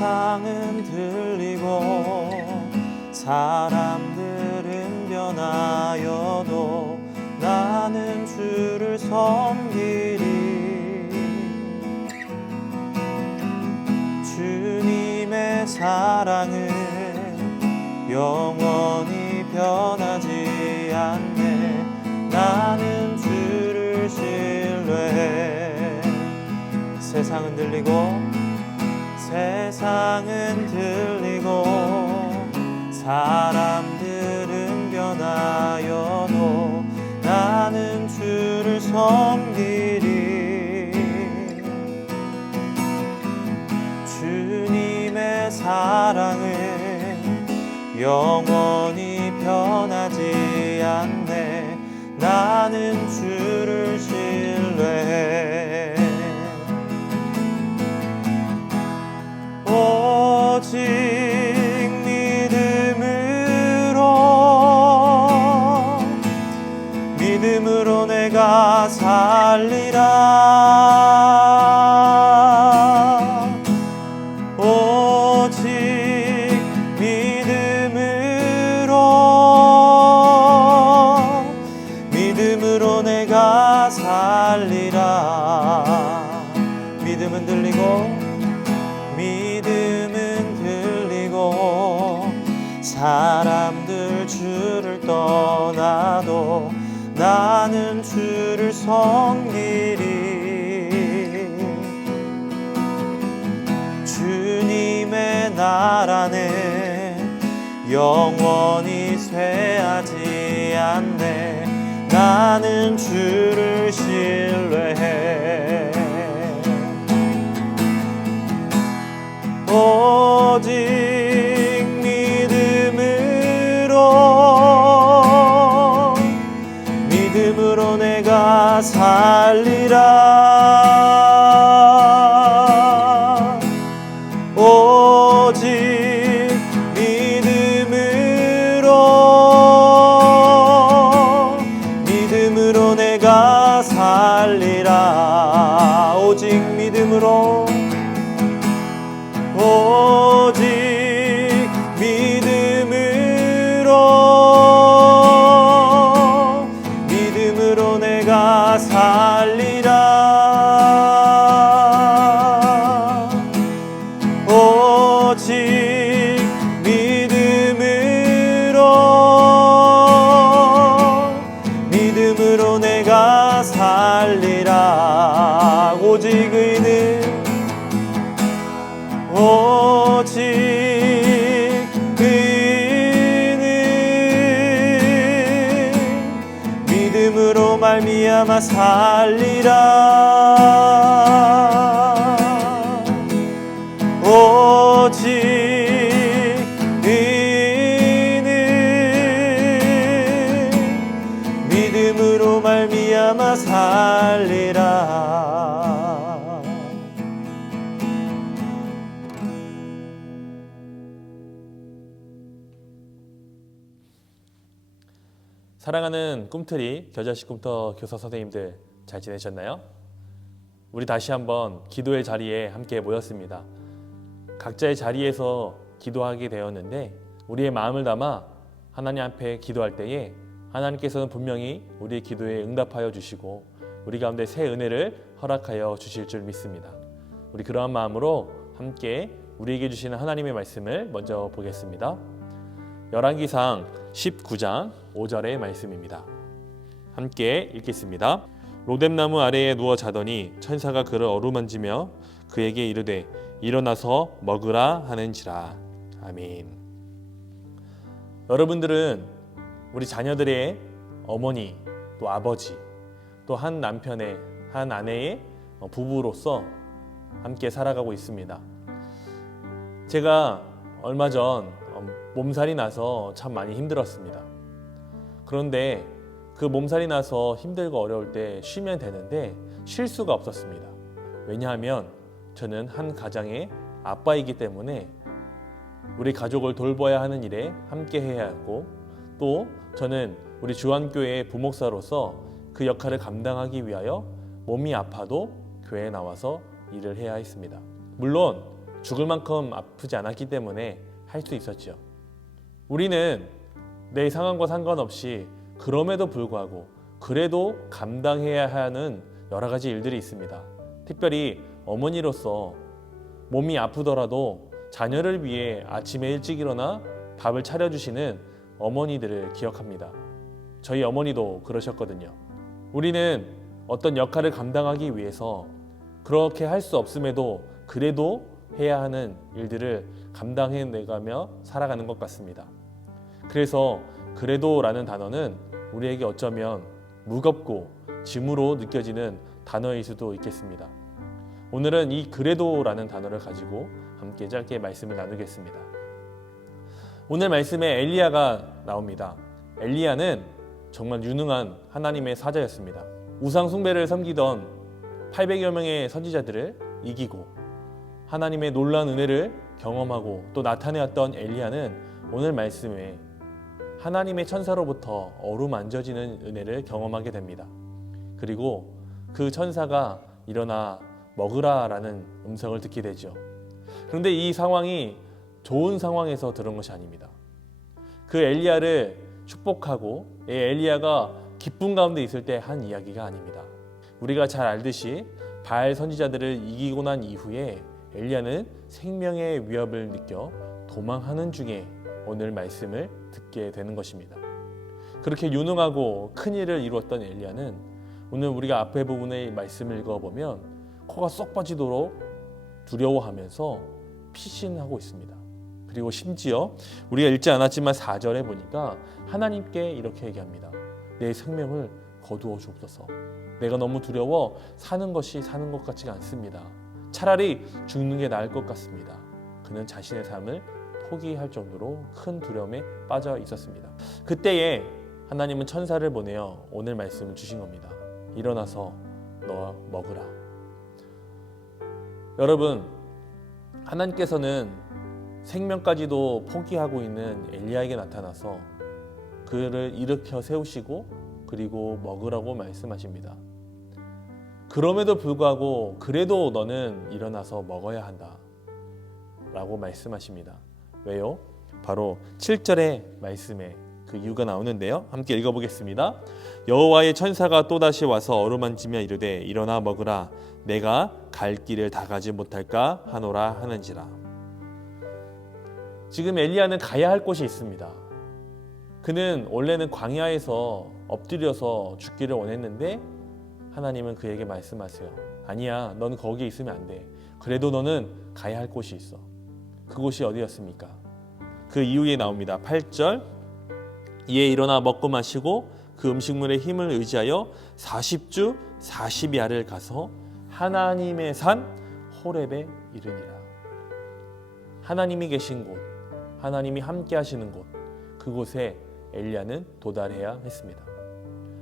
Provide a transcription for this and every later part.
세상은 들리고 사람들은 변하여도 나는 주를 섬기리. 주님의 사랑은 영원히 변하지 않네. 나는 주를 신뢰해. 세상은 들리고 사람들은 변하여도 나는 주를 섬기리. 주님의 사랑은 영원히 변하지 않네. 나는 주를 신뢰해. 오직 믿음으로 내가 살리라. 오직 믿음으로 내가 살리라. 믿음은 들리고 사람들 주를 떠나도 나는 주를 섬기리. 주님의 나라는 영원히 쇠하지 않네. 나는 주를 신뢰해. 오직 믿음으로 내가 살리라. 오직 믿음으로 내가 살리라. 오직 믿음으로 내가 살리라. 오직 믿음으로 내가 살리라. 오직 믿음으로 말미암아 살리라. 오직 믿음으로 말미암아 살리라. 사랑하는 꿈틀이 겨자씨 꿈터 교사 선생님들 잘 지내셨나요? 우리 다시 한번 기도의 자리에 함께 모였습니다. 각자의 자리에서 기도하게 되었는데 우리의 마음을 담아 하나님 앞에 기도할 때에 하나님께서는 분명히 우리의 기도에 응답하여 주시고 우리 가운데 새 은혜를 허락하여 주실 줄 믿습니다. 우리 그러한 마음으로 함께 우리에게 주시는 하나님의 말씀을 먼저 보겠습니다. 열왕기상 19장 5절의 말씀입니다. 함께 읽겠습니다. 로뎀나무 아래에 누워 자더니 천사가 그를 어루만지며 그에게 이르되 일어나서 먹으라 하는지라. 아멘. 여러분들은 우리 자녀들의 어머니 또 아버지 또 한 남편의 한 아내의 부부로서 함께 살아가고 있습니다. 제가 얼마 전 몸살이 나서 참 많이 힘들었습니다. 그런데 그 몸살이 나서 힘들고 어려울 때 쉬면 되는데 쉴 수가 없었습니다. 왜냐하면 저는 한 가장의 아빠이기 때문에 우리 가족을 돌봐야 하는 일에 함께 해야 하고 또 저는 우리 주안교회의 부목사로서 그 역할을 감당하기 위하여 몸이 아파도 교회에 나와서 일을 해야 했습니다. 물론 죽을 만큼 아프지 않았기 때문에 할 수 있었죠. 우리는 내 상황과 상관없이 그럼에도 불구하고 그래도 감당해야 하는 여러 가지 일들이 있습니다. 특별히 어머니로서 몸이 아프더라도 자녀를 위해 아침에 일찍 일어나 밥을 차려주시는 어머니들을 기억합니다. 저희 어머니도 그러셨거든요. 우리는 어떤 역할을 감당하기 위해서 그렇게 할 수 없음에도 그래도 해야 하는 일들을 감당해내가며 살아가는 것 같습니다. 그래서 그래도라는 단어는 우리에게 어쩌면 무겁고 짐으로 느껴지는 단어일 수도 있겠습니다. 오늘은 이 그래도라는 단어를 가지고 함께 짧게 말씀을 나누겠습니다. 오늘 말씀에 엘리야가 나옵니다. 엘리야는 정말 유능한 하나님의 사자였습니다. 우상 숭배를 섬기던 800여 명의 선지자들을 이기고 하나님의 놀라운 은혜를 경험하고 또 나타내었던 엘리야는 오늘 말씀에 하나님의 천사로부터 어루만져지는 은혜를 경험하게 됩니다. 그리고 그 천사가 일어나 먹으라라는 음성을 듣게 되죠. 그런데 이 상황이 좋은 상황에서 들은 것이 아닙니다. 그 엘리야를 축복하고 엘리야가 기쁨 가운데 있을 때 한 이야기가 아닙니다. 우리가 잘 알듯이 바알 선지자들을 이기고 난 이후에 엘리야는 생명의 위협을 느껴 도망하는 중에 오늘 말씀을 듣게 되는 것입니다. 그렇게 유능하고 큰 일을 이루었던 엘리야는 오늘 우리가 앞에 부분의 말씀을 읽어보면 코가 쏙 빠지도록 두려워하면서 피신하고 있습니다. 그리고 심지어 우리가 읽지 않았지만 4절에 보니까 하나님께 이렇게 얘기합니다. 내 생명을 거두어 주옵소서. 내가 너무 두려워 사는 것이 사는 것 같지가 않습니다. 차라리 죽는 게 나을 것 같습니다. 그는 자신의 삶을 포기할 정도로 큰 두려움에 빠져 있었습니다. 그때에 하나님은 천사를 보내어 오늘 말씀을 주신 겁니다. 일어나서 너 먹으라. 여러분, 하나님께서는 생명까지도 포기하고 있는 엘리야에게 나타나서 그를 일으켜 세우시고 그리고 먹으라고 말씀하십니다. 그럼에도 불구하고 그래도 너는 일어나서 먹어야 한다 라고 말씀하십니다. 왜요? 바로 7절의 말씀에 그 이유가 나오는데요. 함께 읽어보겠습니다. 여호와의 천사가 또다시 와서 어루만지며 이르되 일어나 먹으라. 내가 갈 길을 다 가지 못할까 하노라 하는지라. 지금 엘리야는 가야 할 곳이 있습니다. 그는 원래는 광야에서 엎드려서 죽기를 원했는데 하나님은 그에게 말씀하세요. 아니야, 넌 거기에 있으면 안 돼. 그래도 너는 가야 할 곳이 있어. 그곳이 어디였습니까? 그 이후에 나옵니다. 8절. 이에 일어나 먹고 마시고 그 음식물의 힘을 의지하여 40주 40야를 가서 하나님의 산 호렙에 이르니라. 하나님이 계신 곳, 하나님이 함께 하시는 곳, 그곳에 엘리야는 도달해야 했습니다.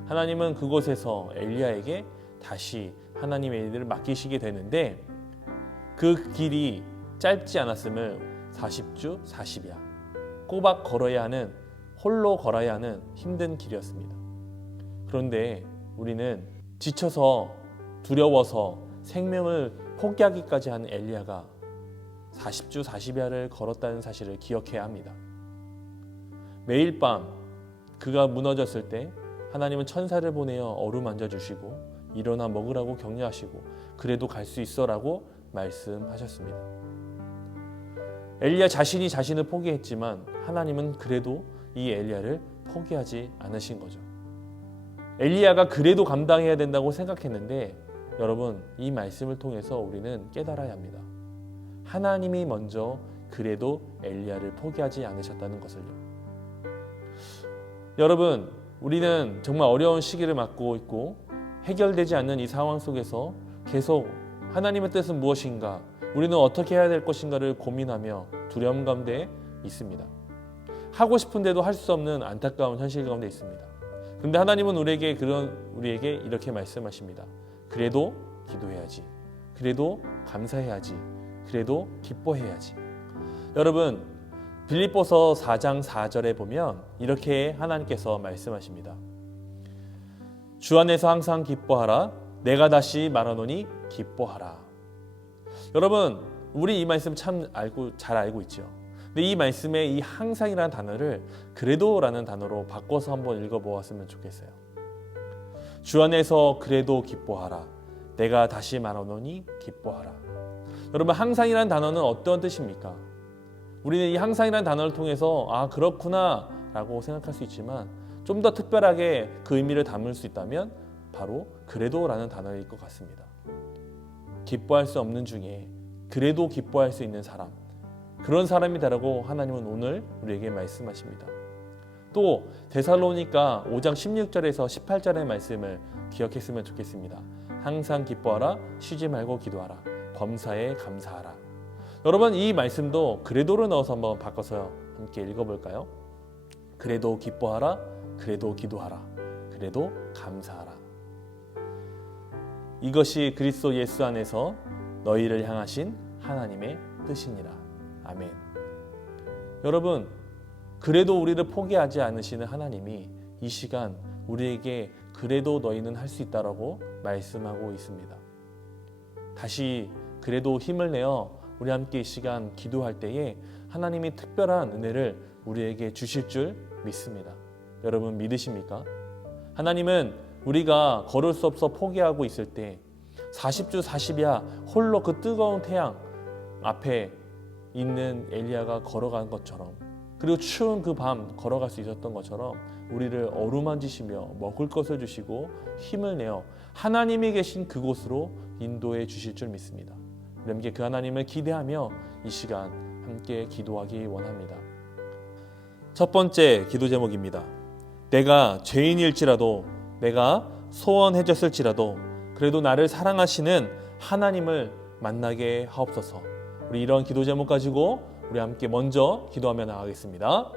하나님은 그곳에서 엘리야에게 다시 하나님의 일들을 맡기시게 되는데 그 길이 짧지 않았음을 40주 40야 꼬박 걸어야 하는, 홀로 걸어야 하는 힘든 길이었습니다. 그런데 우리는 지쳐서 두려워서 생명을 포기하기까지 한 엘리야가 40주 40야를 걸었다는 사실을 기억해야 합니다. 매일 밤 그가 무너졌을 때 하나님은 천사를 보내어 어루만져 주시고 일어나 먹으라고 격려하시고 그래도 갈 수 있어라고 말씀하셨습니다. 엘리야 자신이 자신을 포기했지만 하나님은 그래도 이 엘리야를 포기하지 않으신 거죠. 엘리야가 그래도 감당해야 된다고 생각했는데 여러분, 이 말씀을 통해서 우리는 깨달아야 합니다. 하나님이 먼저 그래도 엘리야를 포기하지 않으셨다는 것을요. 여러분, 우리는 정말 어려운 시기를 맞고 있고 해결되지 않는 이 상황 속에서 계속 하나님의 뜻은 무엇인가, 우리는 어떻게 해야 될 것인가를 고민하며 두려움 가운데 있습니다. 하고 싶은데도 할 수 없는 안타까운 현실 가운데 있습니다. 그런데 하나님은 우리에게 이렇게 말씀하십니다. 그래도 기도해야지. 그래도 감사해야지. 그래도 기뻐해야지. 여러분, 빌립보서 4장 4절에 보면 이렇게 하나님께서 말씀하십니다. 주 안에서 항상 기뻐하라. 내가 다시 말하노니 기뻐하라. 여러분, 우리 이 말씀 참 잘 알고 있죠. 근데 이 말씀에 이 항상이라는 단어를 그래도라는 단어로 바꿔서 한번 읽어보았으면 좋겠어요. 주 안에서 그래도 기뻐하라. 내가 다시 말하노니 기뻐하라. 여러분, 항상이라는 단어는 어떤 뜻입니까? 우리는 이 항상이라는 단어를 통해서 아, 그렇구나 라고 생각할 수 있지만 좀 더 특별하게 그 의미를 담을 수 있다면 바로 그래도라는 단어일 것 같습니다. 기뻐할 수 없는 중에 그래도 기뻐할 수 있는 사람, 그런 사람이다라고 하나님은 오늘 우리에게 말씀하십니다. 또 데살로니가 5장 16절에서 18절의 말씀을 기억했으면 좋겠습니다. 항상 기뻐하라, 쉬지 말고 기도하라, 범사에 감사하라. 여러분, 이 말씀도 그래도를 넣어서 한번 바꿔서 함께 읽어볼까요? 그래도 기뻐하라, 그래도 기도하라, 그래도 감사하라. 이것이 그리스도 예수 안에서 너희를 향하신 하나님의 뜻이니라. 아멘. 여러분, 그래도 우리를 포기하지 않으시는 하나님이 이 시간 우리에게 그래도 너희는 할 수 있다라고 말씀하고 있습니다. 다시 그래도 힘을 내어 우리 함께 이 시간 기도할 때에 하나님이 특별한 은혜를 우리에게 주실 줄 믿습니다. 여러분, 믿으십니까? 하나님은 우리가 걸을 수 없어 포기하고 있을 때 40주 40야 홀로 그 뜨거운 태양 앞에 있는 엘리야가 걸어간 것처럼, 그리고 추운 그 밤 걸어갈 수 있었던 것처럼 우리를 어루만지시며 먹을 것을 주시고 힘을 내어 하나님이 계신 그곳으로 인도해 주실 줄 믿습니다. 우리 함께 그 하나님을 기대하며 이 시간 함께 기도하기 원합니다. 첫 번째 기도 제목입니다. 내가 죄인일지라도, 내가 소원해졌을지라도 그래도 나를 사랑하시는 하나님을 만나게 하옵소서. 우리 이런 기도 제목 가지고 우리 함께 먼저 기도하며 나가겠습니다.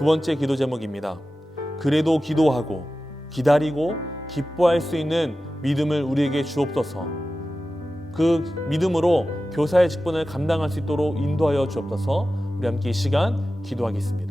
두 번째 기도 제목입니다. 그래도 기도하고 기다리고 기뻐할 수 있는 믿음을 우리에게 주옵소서. 그 믿음으로 교사의 직분을 감당할 수 있도록 인도하여 주옵소서. 우리 함께 이 시간 기도하겠습니다.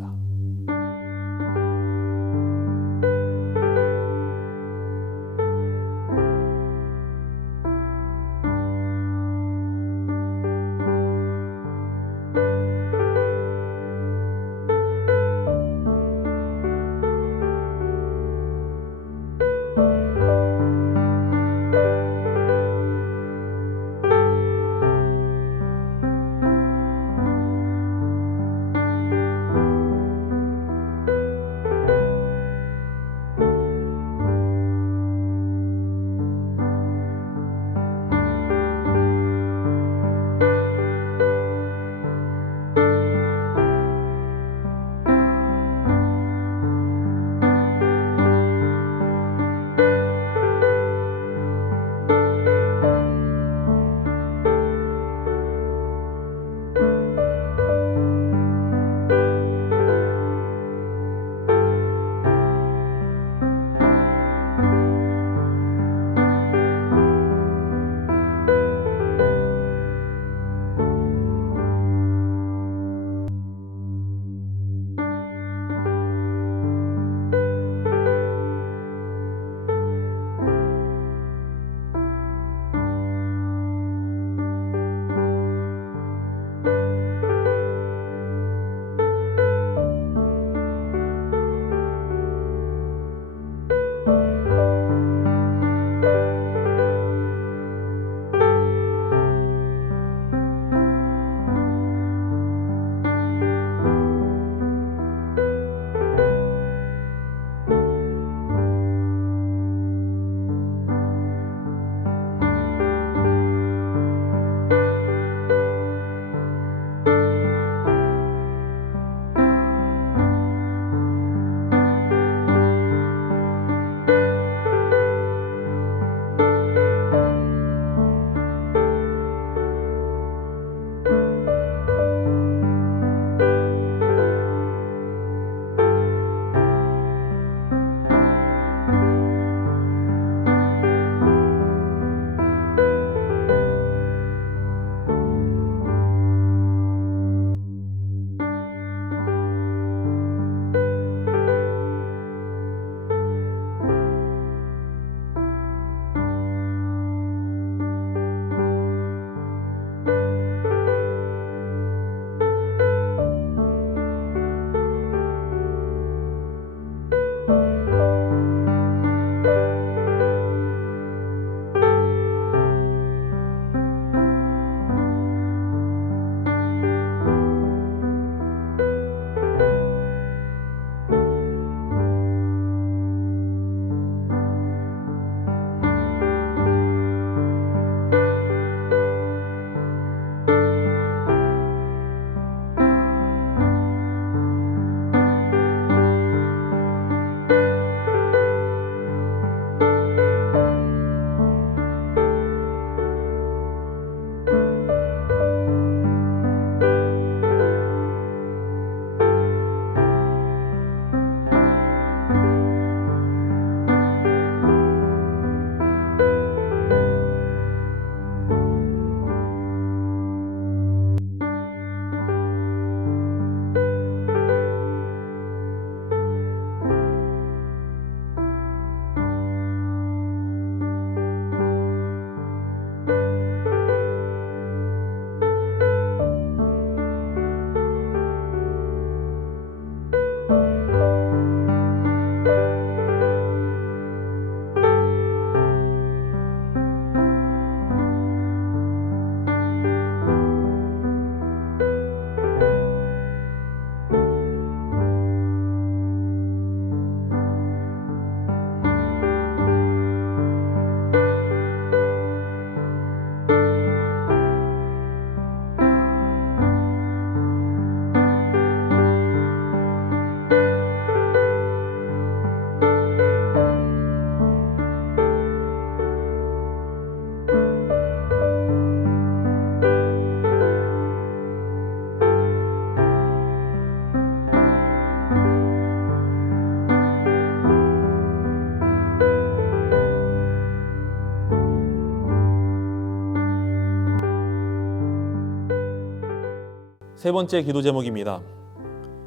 세 번째 기도 제목입니다.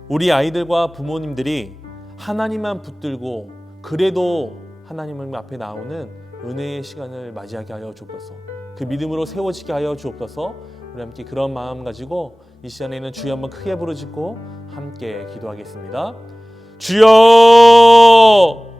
우리 아이들과 부모님들이 하나님만 붙들고 그래도 하나님 앞에 나오는 은혜의 시간을 맞이하게 하여 주옵소서. 그 믿음으로 세워지게 하여 주옵소서. 우리 함께 그런 마음 가지고 이 시간에는 주여 한번 크게 부르짖고 함께 기도하겠습니다. 주여!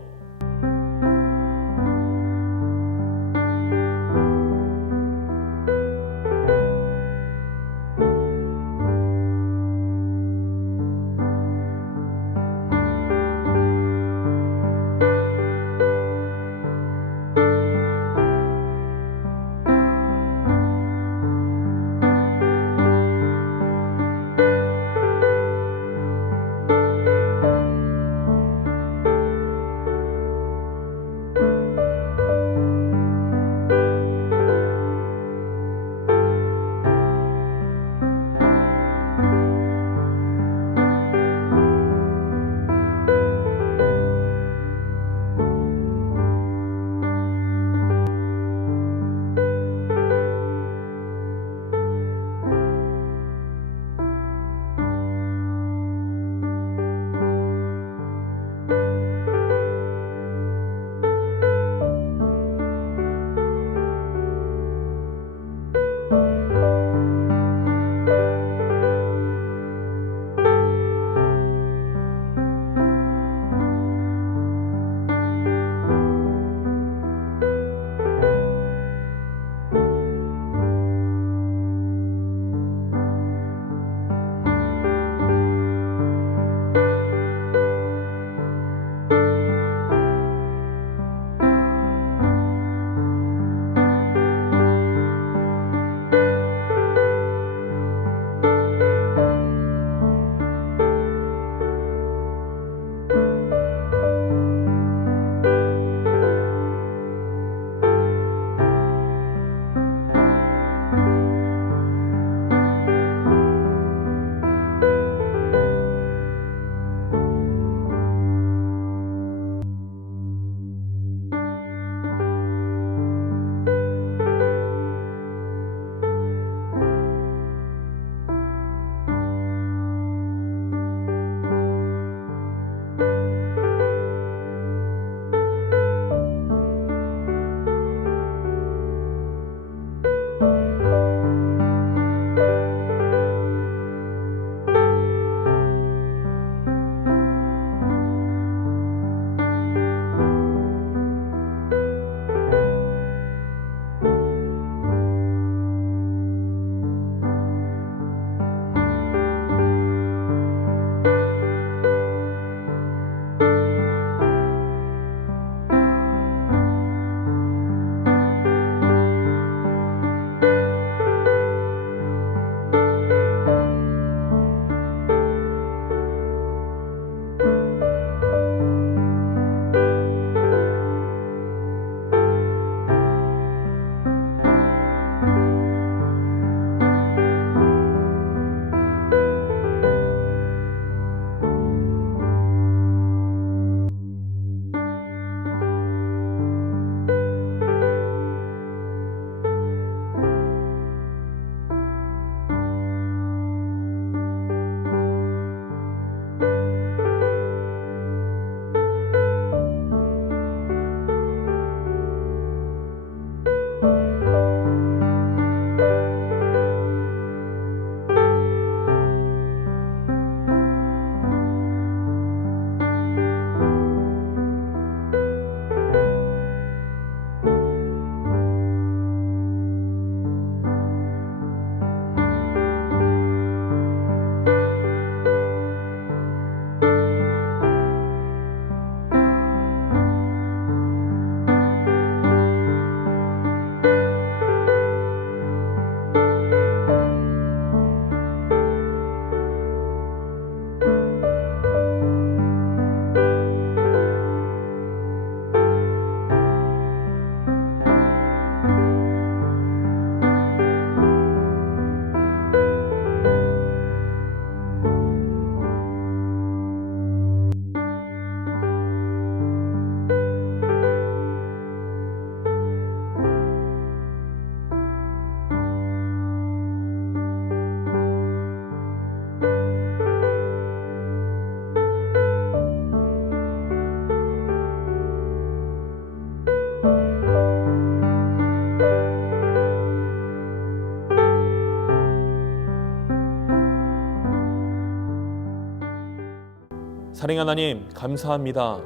사랑의 하나님, 감사합니다.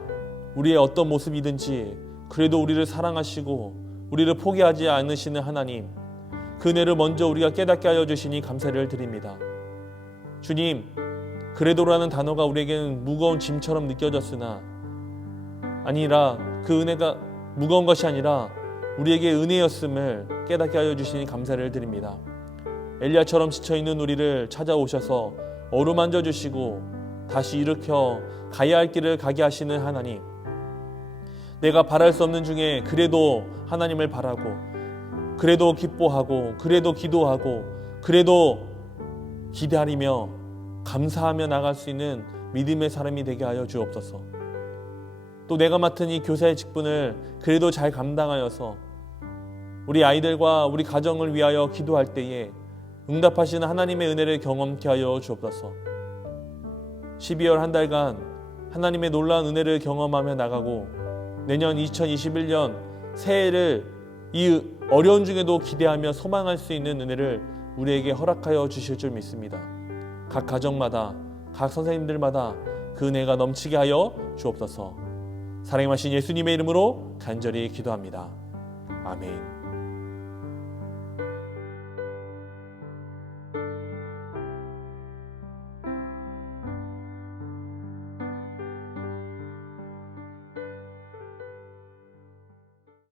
우리의 어떤 모습이든지 그래도 우리를 사랑하시고 우리를 포기하지 않으시는 하나님, 그 은혜를 먼저 우리가 깨닫게 하여 주시니 감사를 드립니다. 주님, 그래도라는 단어가 우리에게는 무거운 짐처럼 느껴졌으나 아니라 그 은혜가 무거운 것이 아니라 우리에게 은혜였음을 깨닫게 하여 주시니 감사를 드립니다. 엘리야처럼 지쳐있는 우리를 찾아오셔서 어루만져 주시고 다시 일으켜 가야 할 길을 가게 하시는 하나님, 내가 바랄 수 없는 중에 그래도 하나님을 바라고 그래도 기뻐하고 그래도 기도하고 그래도 기다리며 감사하며 나갈 수 있는 믿음의 사람이 되게 하여 주옵소서. 또 내가 맡은 이 교사의 직분을 그래도 잘 감당하여서 우리 아이들과 우리 가정을 위하여 기도할 때에 응답하시는 하나님의 은혜를 경험케 하여 주옵소서. 12월 한 달간 하나님의 놀라운 은혜를 경험하며 나가고 내년 2021년 새해를 이 어려운 중에도 기대하며 소망할 수 있는 은혜를 우리에게 허락하여 주실 줄 믿습니다. 각 가정마다 각 선생님들마다 그 은혜가 넘치게 하여 주옵소서. 사랑의 마신 예수님의 이름으로 간절히 기도합니다. 아멘.